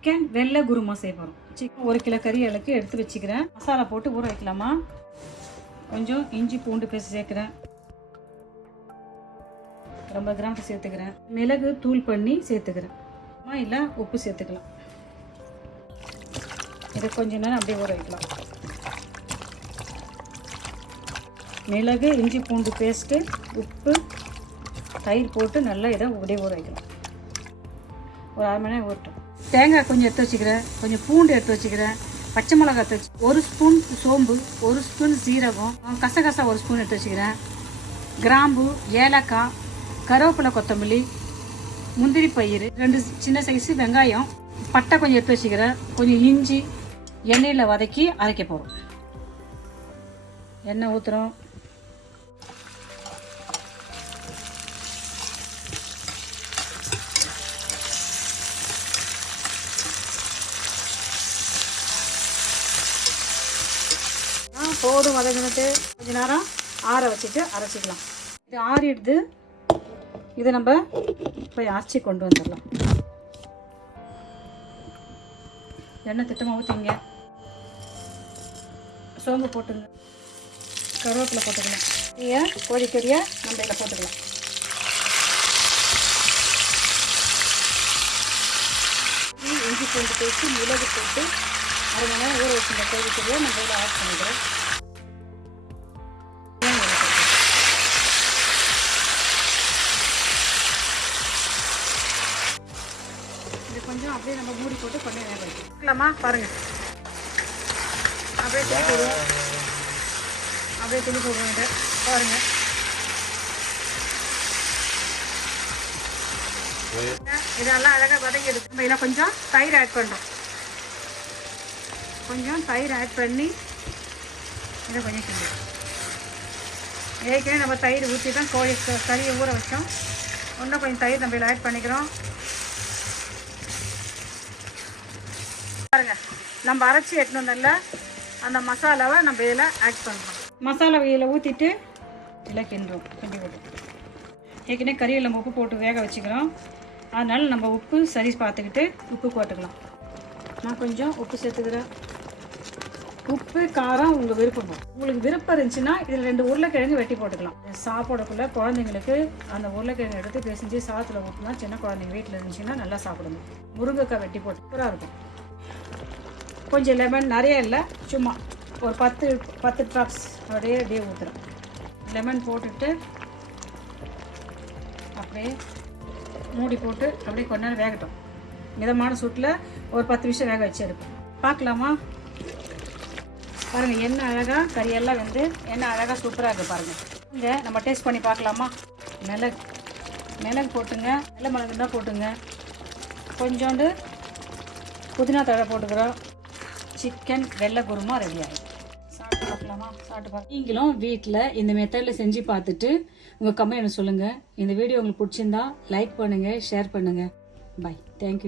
Chicken வெள்ளை குருமா செய்ய போகிறோம். சிக்கன் 1 கிலோ கறி அளவுக்கு எடுத்து வச்சுக்கிறேன். மசாலா போட்டு ஊற வைக்கலாமா. கொஞ்சம் இஞ்சி பூண்டு பேஸ்ட் சேர்க்குறேன். 50 கிராம் சேர்த்துக்கிறேன். மிளகு தூள் பண்ணி சேர்த்துக்கிறேன். இல்லை உப்பு சேர்த்துக்கலாம். இதை கொஞ்ச நேரம் அப்படியே ஊற வைக்கலாம். மிளகு இஞ்சி பூண்டு பேஸ்ட்டு உப்பு தயிர் போட்டு நல்லா இதை அப்படியே ஊற வைக்கலாம். ஒரு 1/2 மணி நேரம் ஊறட்டும். தேங்காய் கொஞ்சம் எடுத்து வச்சுக்கிறேன். கொஞ்சம் பூண்டு எடுத்து வச்சுக்கிறேன். பச்சை மிளகாய் எடுத்து வச்சு 1 ஸ்பூன் சோம்பு, 1 ஸ்பூன் சீரகம், கசகசா 1 ஸ்பூன் எடுத்து வச்சுக்கிறேன். கிராம்பு, ஏலக்காய், கருவேப்பிலை, கொத்தமல்லி, முந்திரி பயிர், 2 சின்ன சைஸு வெங்காயம், பட்டை கொஞ்சம் எடுத்து வச்சுக்கிறேன். கொஞ்சம் இஞ்சி எண்ணெயில் வதக்கி அரைக்க போகிறோம். எண்ணெய் ஊற்றுறோம். போதும் வதங்கினது. கொஞ்ச நேரம் ஆற வச்சுட்டு அரைச்சிக்கலாம். இது ஆறிடுது. இதை நம்ம போய் அரைச்சி கொண்டு வந்துடலாம். எண்ணெய் திட்டமாக ஊற்றிங்க. சோம்பு போட்டுங்க. கருவேப்பிலை போட்டுக்கலாம். கோழிக்கறியை நம்ம இதில் போட்டுக்கலாம். இஞ்சி பூண்டு பேஸ்ட்டு மிளகு போட்டு 1/2 மணி நேரம் ஊற வச்சுருந்த கோழிக்கறியை நம்ம இதில் ஆட் பண்ணிக்கிறோம். இது கொஞ்சம் அப்படியே நம்ம மூடி போட்டு கொஞ்சம் வேக வைக்கலாமா. பாருங்கள், அப்படியே துணி போடுவோம். அப்படியே துணி போடுவோம். இதை பாருங்கள். இதெல்லாம் அழகாக வதங்கி எடுத்து நம்ம இதில் கொஞ்சம் தயிர் ஆட் பண்ணுறோம். கொஞ்சம் தயிர் ஆட் பண்ணி இதை கொஞ்சம் கிண்டும். ஏற்கனவே நம்ம தயிர் ஊற்றி தான் கறியை ஊற வச்சோம். இன்னும் கொஞ்சம் தயிர் நம்ம இதில் ஆட் பண்ணிக்கிறோம். பாருங்கள், நம்ம அரைச்சி எட்டணும்ல அந்த மசாலாவை நம்ம இதில் ஆட் பண்ணுறோம். மசாலா இதில் ஊற்றிட்டு இதில் கிண்டுறோம். கிண்டி போட்டு ஏற்கனவே கறியில் நம்ம உப்பு போட்டு வேக வச்சுக்கிறோம். அதனால் நம்ம உப்பு சரி பார்த்துக்கிட்டு உப்பு போட்டுக்கலாம். நான் கொஞ்சம் உப்பு சேர்த்துக்கிறேன். உப்பு காரம் உங்கள் விருப்பம். உங்களுக்கு விருப்பம் இருந்துச்சுன்னா இதில் 2 உருளைக்கிழங்கு வெட்டி போட்டுக்கலாம். சாப்பாடுக்குள்ளே குழந்தைங்களுக்கு அந்த உருளைக்கிழங்கு எடுத்து பேசிஞ்சு சாதத்தில் ஊற்றினா சின்ன குழந்தைங்க வீட்டில் இருந்துச்சுன்னா நல்லா சாப்பிடணும். முருங்கைக்காய் வெட்டி போட்டு சூப்பராக இருக்கும். கொஞ்சம் லெமன், நிறைய இல்லை, சும்மா ஒரு 10 ட்ராப்ஸ் அப்படியே ஊற்றுறோம். லெமன் போட்டுட்டு அப்படியே மூடி போட்டு அப்படியே கொஞ்ச நேரம் வேகட்டும். மிதமான சூட்டில் ஒரு 10 நிமிஷம் வேக வச்சு எடுப்போம். பார்க்கலாமா. பாருங்கள், எண்ணெய் அழகாக கறியெல்லாம் வந்து எண்ணெய் அழகாக சூப்பராக இருக்குது. பாருங்கள், இங்கே நம்ம டேஸ்ட் பண்ணி பார்க்கலாமா. மிளகு போட்டுங்க. வெள்ளை மிளகு தான் போட்டுங்க. கொஞ்சோண்டு புதினா தழை போட்டுக்கிறோம். சிக்கன் வெள்ளை குருமா ரெடி ஆகிடும். சாப்பிட்டு பார்க்கலாமா. சாப்பிட்டு பார்க்க நீங்களும் வீட்டில் இந்த மெத்தடில் செஞ்சு பார்த்துட்டு உங்கள் கமெண்ட் சொல்லுங்கள். இந்த வீடியோ உங்களுக்கு பிடிச்சிருந்தா லைக் பண்ணுங்கள், ஷேர் பண்ணுங்கள். பை. தேங்க்யூ.